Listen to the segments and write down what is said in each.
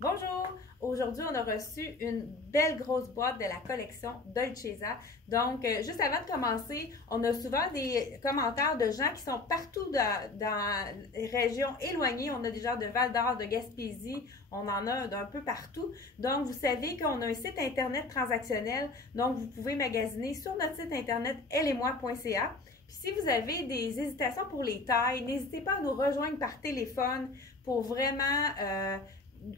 Bonjour! Aujourd'hui, on a reçu une belle grosse boîte de la collection Dolcezza. Donc, juste avant de commencer, on a souvent des commentaires de gens qui sont partout dans les régions éloignées. On a des gens de Val-d'Or, de Gaspésie, on en a d'un peu partout. Donc, vous savez qu'on a un site internet transactionnel. Donc, vous pouvez magasiner sur notre site internet elletmoi.ca. Puis si vous avez des hésitations pour les tailles, n'hésitez pas à nous rejoindre par téléphone pour vraiment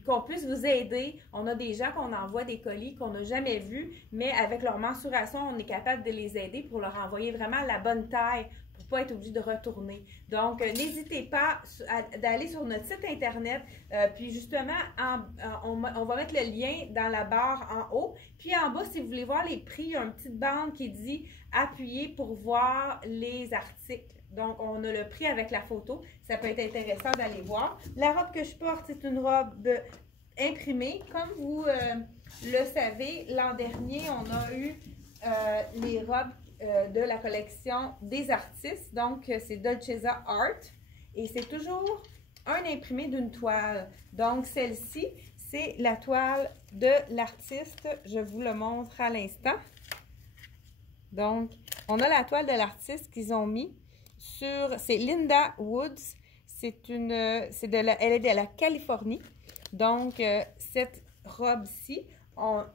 qu'on puisse vous aider. On a des gens qu'on envoie des colis qu'on n'a jamais vus, mais avec leur mensuration, on est capable de les aider pour leur envoyer vraiment la bonne taille pour ne pas être obligé de retourner. Donc, n'hésitez pas d'aller sur notre site internet, puis justement, on va mettre le lien dans la barre en haut. Puis en bas, si vous voulez voir les prix, il y a une petite bande qui dit « Appuyez pour voir les articles ». Donc, on a le prix avec la photo. Ça peut être intéressant d'aller voir. La robe que je porte, c'est une robe imprimée. Comme vous le savez, l'an dernier, on a eu les robes de la collection des artistes. Donc, c'est Dolcezza Art. Et c'est toujours un imprimé d'une toile. Donc, celle-ci, c'est la toile de l'artiste. Je vous le montre à l'instant. Donc, on a la toile de l'artiste qu'ils ont mis. C'est Linda Woods, elle est de la Californie. Donc, cette robe-ci,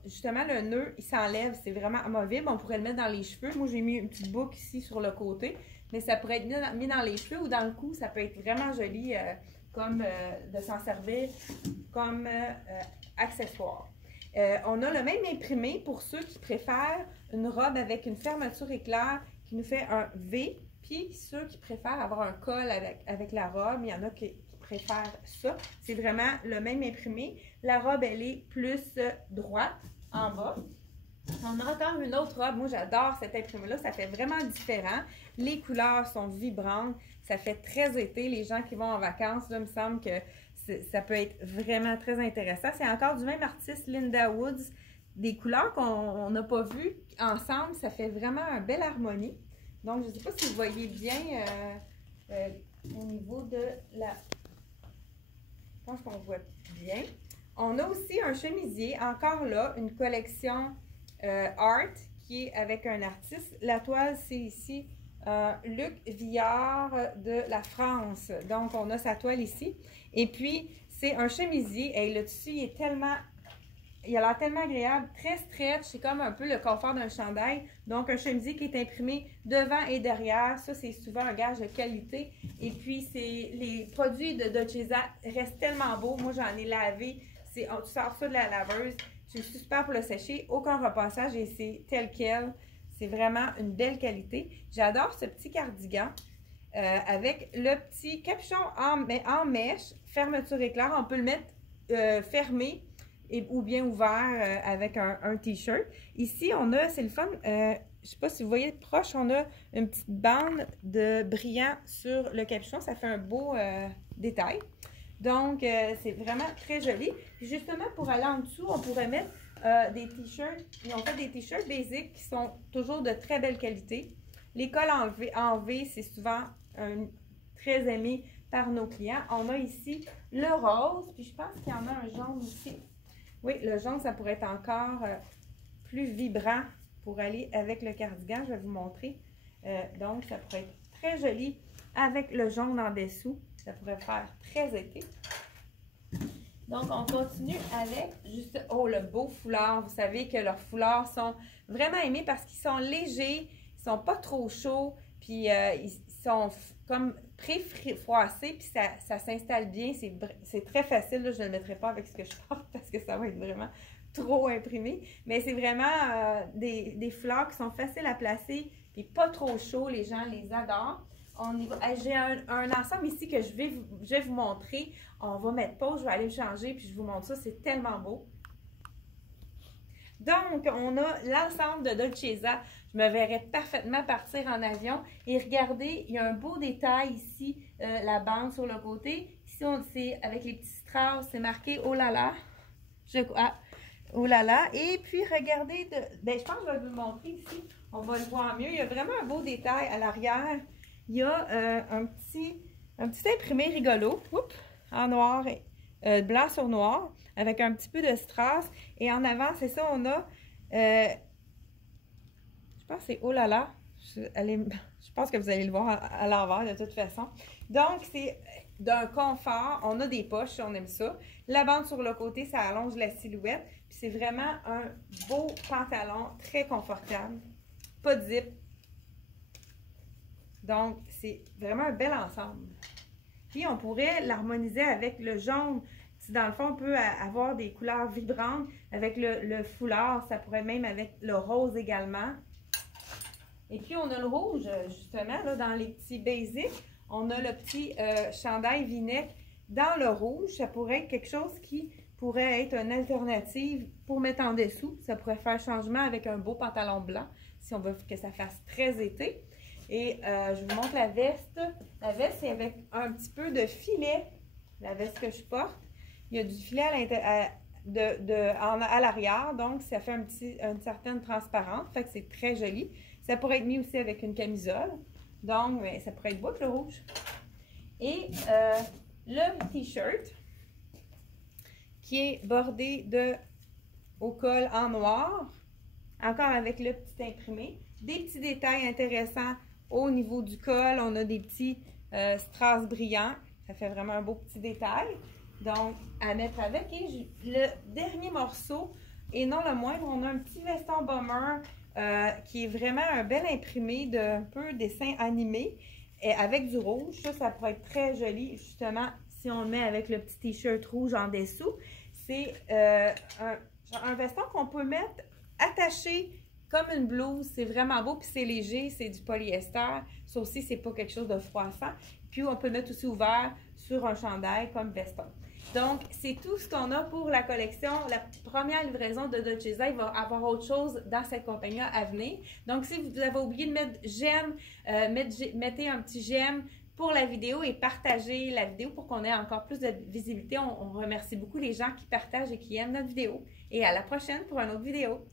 justement, le nœud, il s'enlève, c'est vraiment amovible. On pourrait le mettre dans les cheveux. Moi, j'ai mis une petite boucle ici sur le côté, mais ça pourrait être mis dans les cheveux ou dans le cou. Ça peut être vraiment joli de s'en servir comme accessoire. On a le même imprimé pour ceux qui préfèrent une robe avec une fermeture éclair qui nous fait un V. Puis ceux qui préfèrent avoir un col avec la robe, il y en a qui préfèrent ça. C'est vraiment le même imprimé. La robe, elle est plus droite en bas. On a encore une autre robe. Moi, j'adore cet imprimé-là. Ça fait vraiment différent. Les couleurs sont vibrantes. Ça fait très été. Les gens qui vont en vacances, là, il me semble que ça peut être vraiment très intéressant. C'est encore du même artiste, Linda Woods. Des couleurs qu'on n'a pas vues ensemble. Ça fait vraiment une belle harmonie. Donc, je ne sais pas si vous voyez bien au niveau de la... Je pense qu'on voit bien. On a aussi un chemisier, encore là, une collection Art qui est avec un artiste. La toile, c'est ici Luc Villard de la France. Donc, on a sa toile ici. Et puis, c'est un chemisier. Et le tissu, il est tellement... Il a l'air tellement agréable, très stretch, c'est comme un peu le confort d'un chandail. Donc, un chemisier qui est imprimé devant et derrière. Ça, c'est souvent un gage de qualité. Et puis, les produits de Dolcezza restent tellement beaux. Moi, j'en ai lavé. Tu sors ça de la laveuse. C'est super pour le sécher. Aucun repassage et c'est tel quel. C'est vraiment une belle qualité. J'adore ce petit cardigan avec le petit capuchon en mèche, fermeture éclair. On peut le mettre fermé. Ou bien ouvert avec un t-shirt. Ici, on a, c'est le fun, je ne sais pas si vous voyez de proche, on a une petite bande de brillant sur le capuchon. Ça fait un beau détail. Donc, c'est vraiment très joli. Puis justement, pour aller en dessous, on pourrait mettre des t-shirts. Ils ont fait des t-shirts basiques qui sont toujours de très belle qualité. Les cols en V, c'est souvent très aimé par nos clients. On a ici le rose, puis je pense qu'il y en a un jaune aussi. Oui, le jaune, ça pourrait être encore plus vibrant pour aller avec le cardigan. Je vais vous montrer. Donc, ça pourrait être très joli avec le jaune en dessous. Ça pourrait faire très été. Donc, on continue avec juste... Oh, le beau foulard. Vous savez que leurs foulards sont vraiment aimés parce qu'ils sont légers. Ils sont pas trop chauds. Puis, ils sont comme pré-froissés, puis ça s'installe bien. C'est très facile. Là, je ne le mettrai pas avec ce que je porte parce que ça va être vraiment trop imprimé. Mais c'est vraiment des fleurs qui sont faciles à placer, puis pas trop chauds. Les gens les adorent. J'ai un ensemble ici que je vais vous montrer. On va mettre pause, je vais aller le changer, puis je vous montre ça. C'est tellement beau. Donc, on a l'ensemble de Dolcezza. Je me verrais parfaitement partir en avion. Et regardez, il y a un beau détail ici, la bande sur le côté. Ici, c'est avec les petits strass, c'est marqué « Oh là là ». Oh là là. Et puis, regardez, je pense que je vais vous le montrer ici. On va le voir mieux. Il y a vraiment un beau détail à l'arrière. Il y a un petit imprimé rigolo, en noir, blanc sur noir, avec un petit peu de strass. Et en avant, c'est ça, on a, je pense que c'est oh là là, je pense que vous allez le voir à l'envers de toute façon. Donc, c'est d'un confort, on a des poches, on aime ça. La bande sur le côté, ça allonge la silhouette. Puis c'est vraiment un beau pantalon, très confortable. Pas de zip. Donc, c'est vraiment un bel ensemble. Puis, on pourrait l'harmoniser avec le jaune. Si dans le fond, on peut avoir des couleurs vibrantes avec le foulard, ça pourrait même avec le rose également. Et puis, on a le rouge, justement, là, dans les petits basics. On a le petit chandail V-neck dans le rouge. Ça pourrait être quelque chose qui pourrait être une alternative pour mettre en dessous. Ça pourrait faire changement avec un beau pantalon blanc, si on veut que ça fasse très été. Et je vous montre la veste. La veste, c'est avec un petit peu de filet, la veste que je porte. Il y a du filet à l'arrière, donc ça fait une certaine transparence. Fait que c'est très joli. Ça pourrait être mis aussi avec une camisole. Donc, ça pourrait être beau avec le rouge. Et le t-shirt qui est bordé au col en noir, encore avec le petit imprimé. Des petits détails intéressants au niveau du col. On a des petits strass brillants. Ça fait vraiment un beau petit détail. Donc, à mettre avec. Et le dernier morceau, et non le moindre, on a un petit veston bomber qui est vraiment un bel imprimé d'un peu dessin animé et avec du rouge. Ça pourrait être très joli, justement, si on le met avec le petit t-shirt rouge en dessous. C'est un veston qu'on peut mettre attaché comme une blouse. C'est vraiment beau, puis c'est léger, c'est du polyester. Ça aussi, c'est pas quelque chose de froissant. Puis, on peut le mettre aussi ouvert sur un chandail comme veston. Donc, c'est tout ce qu'on a pour la collection. La première livraison de Dolcezza, il va y avoir autre chose dans cette compagnie à venir. Donc, si vous avez oublié de mettre j'aime, mettez un petit j'aime pour la vidéo et partagez la vidéo pour qu'on ait encore plus de visibilité. On remercie beaucoup les gens qui partagent et qui aiment notre vidéo. Et à la prochaine pour une autre vidéo.